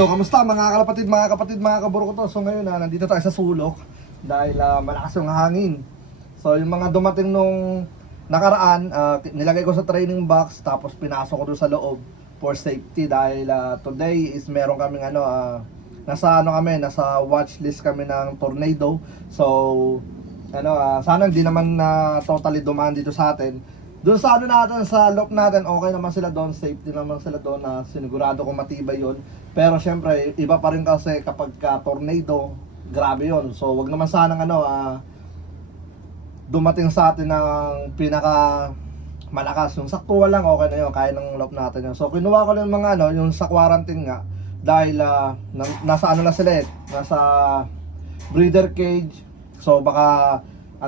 Hello, kamusta mga kalapatid, mga kapatid, mga kaburo ko to. So ngayon nandito tayo sa sulok dahil malakas yung hangin. So yung mga dumating nung nakaraan, nilagay ko sa training box tapos pinasok ko doon sa loob for safety dahil today is meron kaming nasa watch list kami ng tornado. So sana hindi naman totally dumaan dito sa atin. Doon sa natin, sa loop natin, okay naman sila doon, safety naman sila doon, sinigurado ko matibay yon. Pero syempre, iba pa rin kasi kapag tornado, grabe yon. So wag naman sanang dumating sa atin ng pinaka malakas. Yung saktuhan lang, okay na yun, kaya ng loop natin yun. So kinuha ko lang mga yung sa quarantine nga, dahil nasa na sila nasa breeder cage. So baka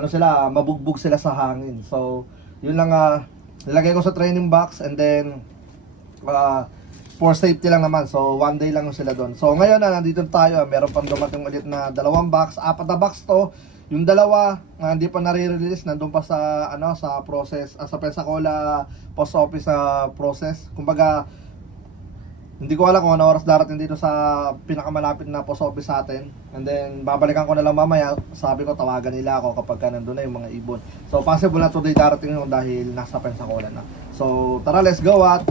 sila, mabugbog sila sa hangin. So yun lang, nilagay ko sa training box and then for safety lang naman. So one day lang sila doon. So ngayon nandito tayo, meron pang dumating ulit na 2 box, 4 na box to. Yung dalawa hindi pa nare-release, nandun pa sa sa process, sa Pensacola post office process. Kumbaga hindi ko alam kung ano oras darating dito sa pinakamalapit na post office sa atin. And then babalikan ko na lang mamaya. Sabi ko tawagan nila ako kapag nandun na yung mga ibon. So possible na today darating yun dahil nasa Pensacola na. So tara, let's go. At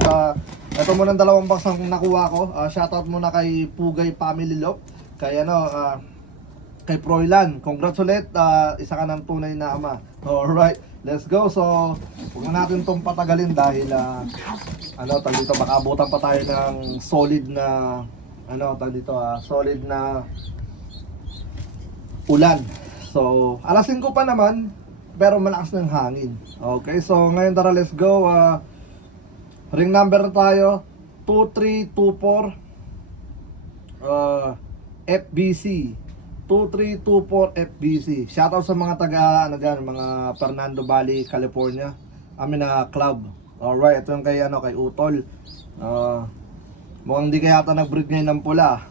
ito muna ang 2 box ang nakuha ko. Shoutout muna kay Pugay Family Lop, kay kay Froilan. Congratulate, isa ka ng tunay na ama. Alright, let's go. So huwag na natin itong patagalin dahil dito baka abutan pa tayo ng solid na solid na ulan. So alas 5 pa naman pero malakas ng hangin. Okay, so ngayon tara, let's go. Ring number tayo 2324 FBC 2324 FBC. Shoutout sa mga taga mga Fernando Valley, California. Club. Alright, ito yung kay kay Utol. Mukhang di kaya ata nag-breed ngayon ng pula.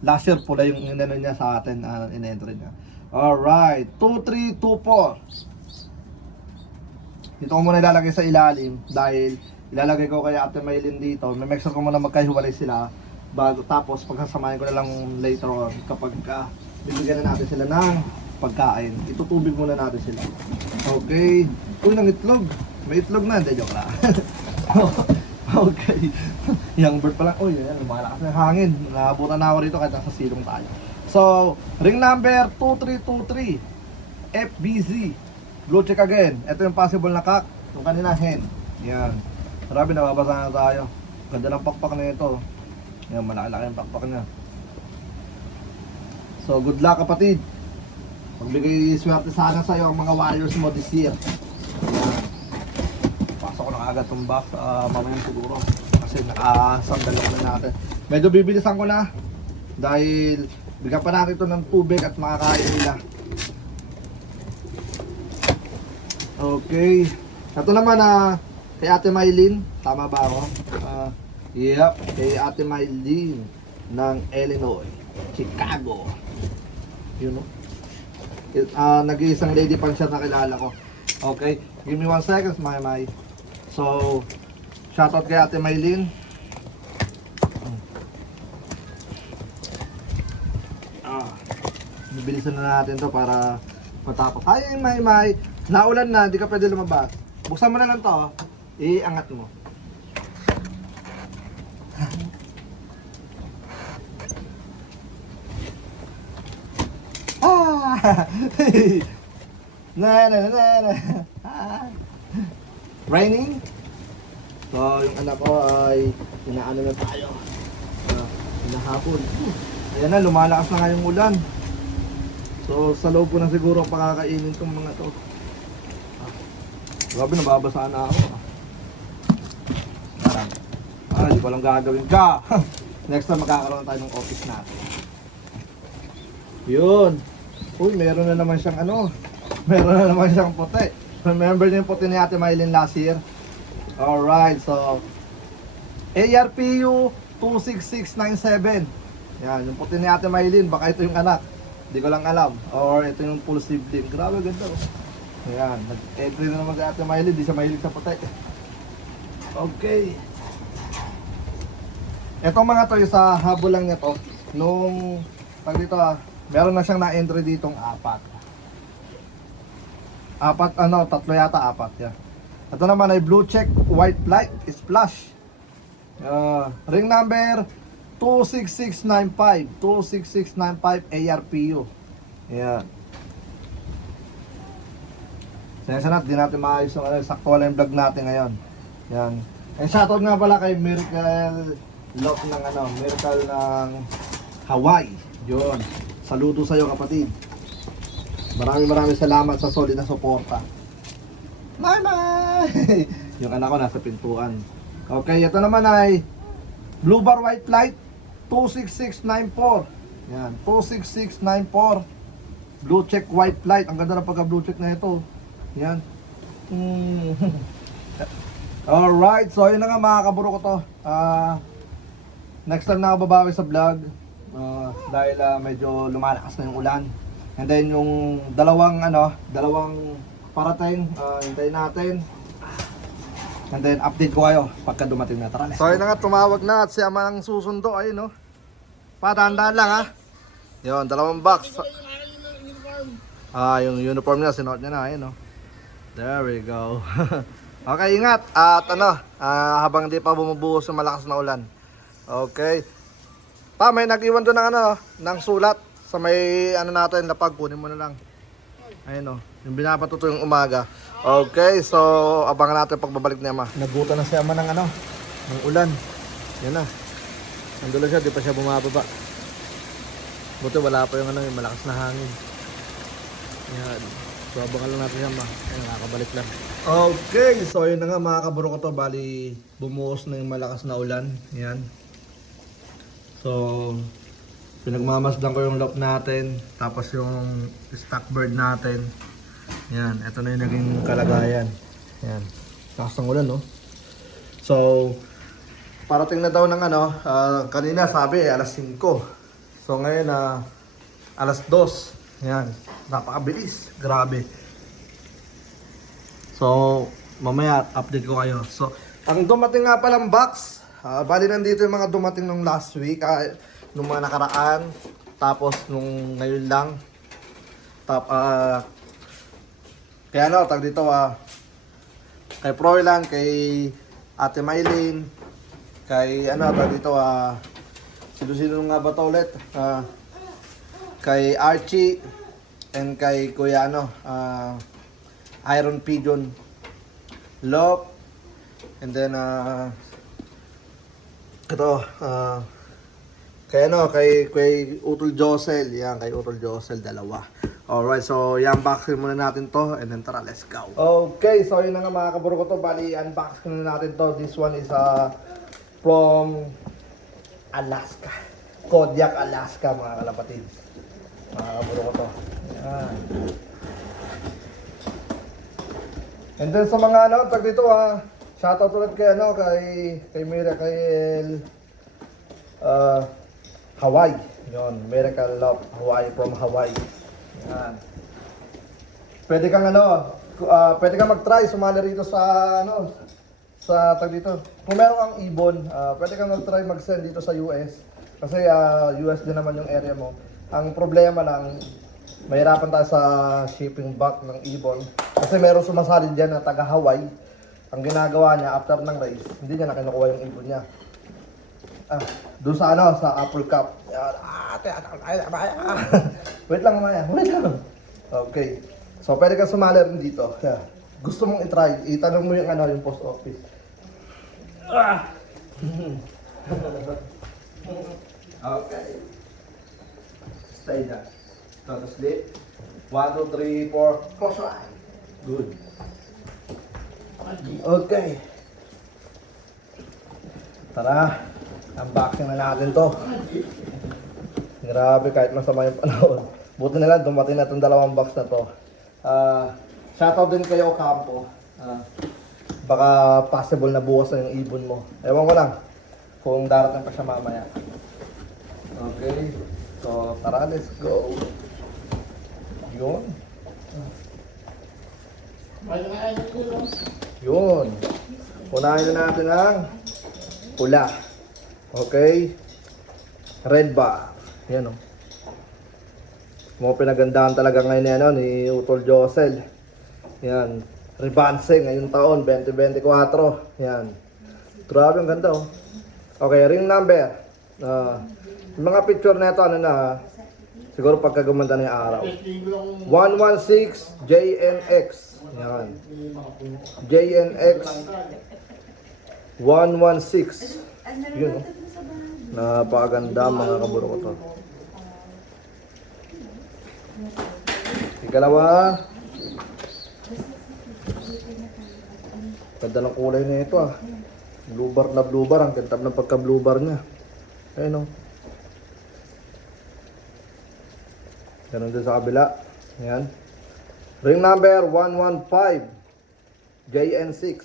Last year pula yung niya sa atin, in-entry niya. Alright, 2324. Dito ko muna ilalagay sa ilalim dahil ilalagay ko kay Ate Maylin dito. May make sure ko muna magkahiwalay sila tapos pagsasamahin ko na lang later on kapag bibigyan na natin sila ng pagkain. Itutubig muna natin sila. Okay. Uy, ng itlog. May itlog na, hindi, joke lang. Okay. Young bird pa lang. Uy, yan, lumalakas ng hangin. Naabutan na ako rito kahit nasa silong tayo. So, ring number 2323 FBZ. Blue check again. Ito yung possible na cock. Yung kanina hen. Yan. Marami, nababasa na tayo. Ganda ng pakpak na ito. Yan, malaki-laki yung pakpak niya. So, good luck kapatid. Magbigay swerte sana sa'yo ang mga warriors mo this year. Pasok ko na agad itong box, mamaya siguro. Kasi nakasandal na natin. Medyo bibilisan ko na. Dahil bigyan pa natin ito ng tubig at makakain nila. Okay. Ito naman kay Ate Maylin. Tama ba ako? Yep, kay Ate Maylin ng Illinois, Chicago. You know? Nag-iisang lady pan siya na kilala ko. Okay, give me 1 second, my. So, shoutout kay Ate Maylin. Bibilisan na natin to para matapos. Ay, my. Naulan na, hindi ka pwede lumabas. Buksan mo na lang to. Iangat mo. na. Raining. So yung anak ko ay inaano na tayo. Hinahapon. Ayan na, lumalakas na nga yung ulan. So sa loob ko na siguro pakakainin tong mga to. Grabe, nababasa na ako. Hindi ko lang gagawin ka. Next time magkakaroon tayo ng office natin. Yun. Uy, meron na naman siyang meron na naman siyang puti. Remember niyo yung puti ni Ate Maylin last year? Alright, so ARPU 26697. Yan, yung puti ni Ate Maylin. Baka ito yung anak, hindi ko lang alam. Or ito yung full sibling. Grabe, ganda. Ayan, nag-entry na naman si Ate Maylin. Di siya mahilig sa puti. Okay. Etong mga to, sa habol lang niya to. Nung, pag dito meron na siyang na-entry ditong apat. Tatlo yata, apat. Yeah. Ito naman ay blue check, white light, splash. Ring number 26695. 26695 ARPU. Ayan. Sensa natin, di natin maayos yung sakto wala yung vlog natin ngayon. Yan. And shoutout nga pala kay Miracle Love ng Miracle ng Hawaii. Yun. Saludo sa'yo kapatid. Maraming salamat sa solid na suporta. Bye! Yung anak ko nasa pintuan. Okay, ito naman ay blue bar white light 26694. Yan, 26694. Blue check white light. Ang ganda ng pagka blue check na ito. Yan. Alright, so yun na nga mga kaburo ko to. Next time na ako babawi sa vlog. Dahil medyo lumalakas na yung ulan. And then yung dalawang parating, hintayin natin. And then update ko kayo pagka dumating na. Tara, let's go. So yun na nga, tumawag na at si ama ng susundo. Ayun no. Patandaan lang ha. Yun, 2 box. Yung uniform niya, sinuot niya na. Ayun no. There we go. Okay, ingat. At habang di pa bumubuhos yung malakas na ulan. Okay. May nag-iwan doon ng ng sulat sa may natin, lapag, kunin mo na lang. Ayun yung binapatuto yung umaga. Okay, so abangan natin pagbabalik ni ama. Nagutan na si ama ng ng ulan. Yan na. Nandulo siya, di pa siya bumababa. Buti wala pa yung yung malakas na hangin. Yan. So abangan lang natin siya ama. Ayun, nakakabalik lang. Okay, so yun na nga mga kaburo ko to. Bali, bumuhos na yung malakas na ulan. Yan. So, pinagmamasdan ko yung lock natin, tapos yung stock bird natin. Yan, ito na yung naging kalagayan. Yan, lakas ng ulan no. So, parating na daw ng kanina sabi alas 5. So ngayon alas 2. Yan, napakabilis, grabe. So, mamaya update ko kayo. So, ang dumating nga palang box, bali nandito yung mga dumating nung last week, nung mga nakaraan, tapos nung ngayon lang. Kaya tag dito kay Froilan, kay Ate Mylene, kay tag dito sino nga ba to ulit? Kay Archie, and kay Kuya Iron Pigeon Love, and then ito kay Utol Josel. Yan, kay Utol Josel, 2. Alright, so i-unboxing muna natin to, and then tara, let's go. Okay, so yun na nga mga kaburo ko to. Bali, unboxing na natin to. This one is from Alaska, Kodiak, Alaska mga kalapatid. Mga kaburo ko to. Yan. And then sa mga tag dito shoutout ulit kay kay Miracle Hawaii. Yon, Miracle Love Hawaii, from Hawaii. Yan. Pwede kang pwede kang mag-try sumali rito sa sa tag dito. Kung meron kang ibon, pwede kang mag-try mag-send dito sa US. Kasi US din naman yung area mo. Ang problema lang, mahirapan tayo sa shipping back ng ibon. Kasi meron sumasali dyan na taga Hawaii. Ang ginagawa niya, after ng race, hindi niya na kinukuha yung ibon niya. Doon sa sa Apple Cup. Wait lang mamaya, wait lang. Okay. So pwede ka sumali rin dito. Gusto mong i-try, itanong mo yung yung post office. Okay. Stay na. Tapos sleep. 1, 2, 3, 4. Close your eye. Good. Okay. Tara. Unboxing na natin to. Grabe, kahit masama yung panahon. Buti na lang, dumating na itong 2 box na to. Shoutout din kayo, Campo. Baka possible na bukas na yung ibon mo. Ewan ko lang kung darating pa siya mamaya. Okay. So, tara, let's go. Yun. Yun. Unahin na natin ang pula. Okay. Red bar. Yan o. Mga pinagandahan talaga ngayon yan, ni Utol Josel. Yan. Rebalancing ngayong taon, 2024. Yan. Grabe, ang ganda oh. Okay, ring number. Yung mga picture na ito, ano na, siguro pagka gumanda na yung araw. 116 JNX. Yan. JNX 116. Yun oh. Napakaganda mga kaburo ko to. Ikalawa. Ganda ng kulay na ito ah. Blue bar na blue bar. Ang ganda ng pagka blue bar niya. Ayun oh. Ganun din sa kabila. Ayan. Ring number 115 JN6.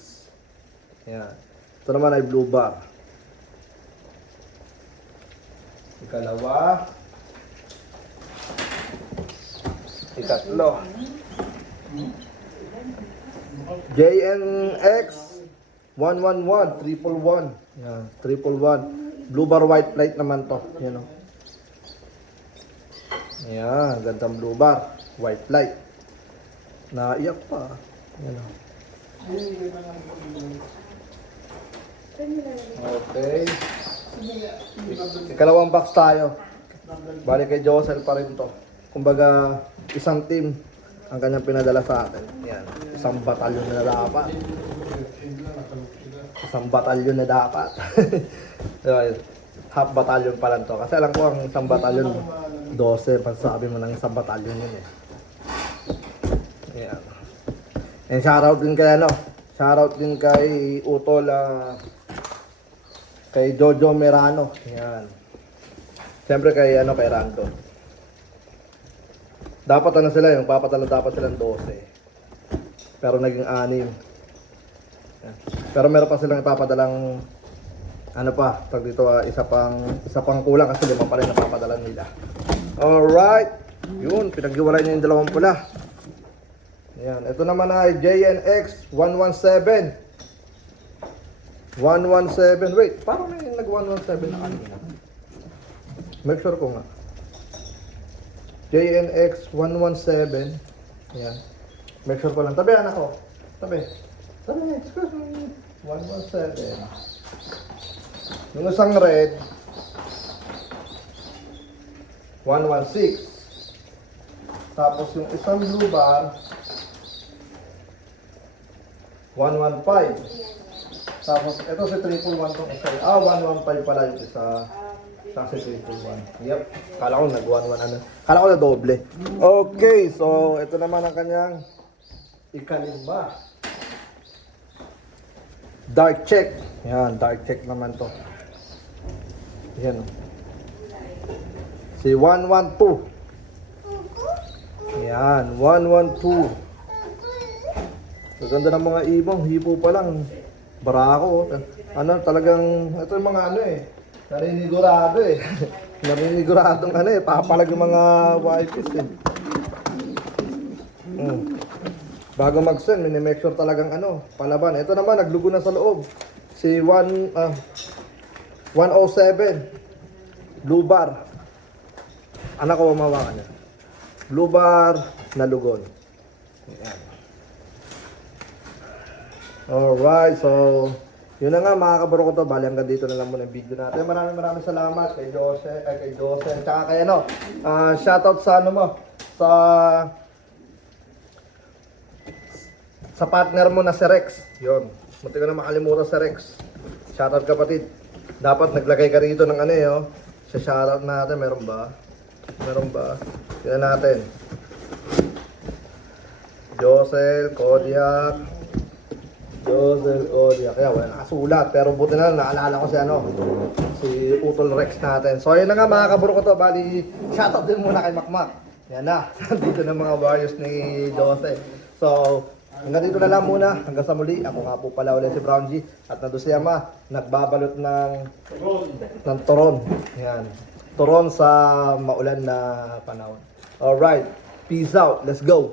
Ayan. Ito naman ay blue bar. Ikalawa. Ikatlo. JNX 111 111. Yan, 111. Blue bar white light naman to. Yan o. Yan, gandang blue bar white light. Naiyak pa. Yan o. Okay. Ikalawang box tayo. Balik kay Josel pa rin to. Kumbaga, isang team ang kanyang pinadala sa atin. Yan. Isang batalyon na dapat. Isang batalyon na dapat. Half batalyon pa lang to. Kasi alam ko ang isang batalyon, 12. Pagsabi mo ng isang batalyon yun eh. Yan. And shoutout din kay ano. Shoutout din kay Utol, kay Jojo Merano. Yan. Siyempre kay ano, kay Rando. Dapat ano sila, yung papatala dapat silang 12. Pero naging 6. Yan. Pero meron pa silang ipapadalang ano pa, tag dito isa pang kulang kasi 5 pa rin napapadala nila. Alright. Yun, pinaghiwalay niya yung dalawang pula. Yan, ito naman ay JNX 117. 117. Wait, parang may nag 117 na kanina. Make sure ko nga. JNX 117. Yan. Make sure ko lang. Tabi anak ko. Tabi. Tabi, excuse me. 117. Yung isang red 116. Tapos yung isang blue bar 115. Tapos ito si 311 tong isa. 115 pala yung isa. Kasi 311. Yep. Kala ko nag-11 ano. Kala ko na doble. Okay, so ito naman ang kanyang ikalima. Dark check. Yan, dark check naman to. Yan. Si 112. Yan, 112. Ganda ng mga ibang, hipo pa lang. Barako. Ano, talagang, ito yung mga ano eh. Naninigurado eh. Naniniguradong ano eh. Papalag yung mga wipes eh. Bago mag-send, minimake sure talagang ano, palaban. Ito naman, naglugo na sa loob. Si 107. Blue bar. Anak ko, mamawakan niya. Blue bar na lugon. Ayan. Alright, so yun na nga mga kabaro ko to. Bali hanggang dito na lang muna yung video natin. Maraming salamat kay Jose, kay Jose, tsaka kay ano, shoutout sa ano mo, sa partner mo na si Rex. Yun, munti ko na makalimutan si Rex. Shoutout kapatid. Dapat naglagay ka rito ng ano eh, oh. Sa shoutout natin, meron ba? Meron ba? Tignan natin. Josel, Kodiak. Josel, Kodiak. Kaya wala nakasulat. Pero buti na lang, naalala ko si ano, si Utol Rex natin. So yun na nga mga kaburo ko to. Bali, shoutout din muna kay Makmak. Yan na. Dito na mga warriors ni Jose. So, hanggang dito na lang muna. Hanggang sa muli. Ako nga po pala ulit si Brown G. At nandun si Ama, nagbabalot ng turon. Yan. Turon sa maulan na panahon. Alright. Peace out. Let's go.